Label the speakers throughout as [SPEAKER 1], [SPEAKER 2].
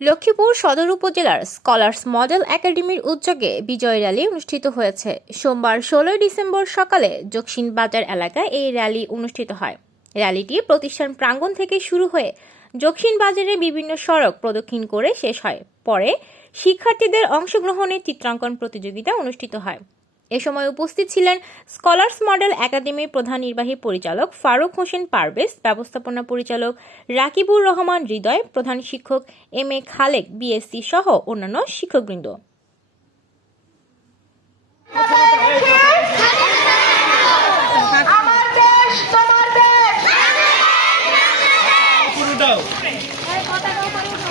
[SPEAKER 1] লক্ষ্মীপুর সদর উপজেলার scholars model একাডেমির উদ্যোগে বিজয় র্যালি অনুষ্ঠিত হয়েছে। সোমবার ষোলোই ডিসেম্বর সকালে জকসিন বাজার এলাকায় এই র্যালি অনুষ্ঠিত হয়। র্যালিটি প্রতিষ্ঠান প্রাঙ্গণ থেকে শুরু হয়ে জকসিন বাজারে বিভিন্ন সড়ক প্রদক্ষিণ করে শেষ হয়। পরে শিক্ষার্থীদের অংশগ্রহণে চিত্রাঙ্কন প্রতিযোগিতা অনুষ্ঠিত হয়। এ সময় উপস্থিত ছিলেন স্কলার্স মডেল একাডেমির প্রধান নির্বাহী পরিচালক ফারুক হোসেন পারভেজ ব্যবস্থাপনা পরিচালক রাকিবুর রহমান হৃদয় প্রধান শিক্ষক এম এ খালেক বিএসসি সহ অন্যান্য শিক্ষকবৃন্দ।
[SPEAKER 2] আমার দেশ তোমার দেশ।
[SPEAKER 3] উপরে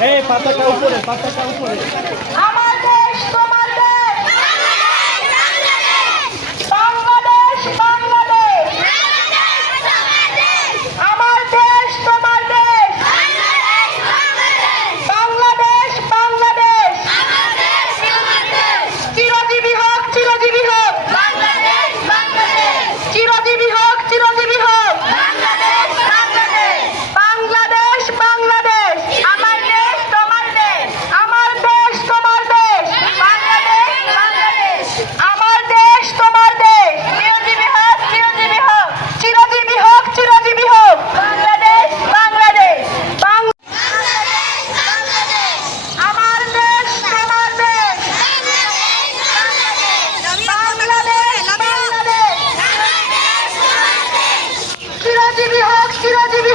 [SPEAKER 3] এই পাতাটা উপরে পাতাটা উপরে।
[SPEAKER 2] আমার 知道这边。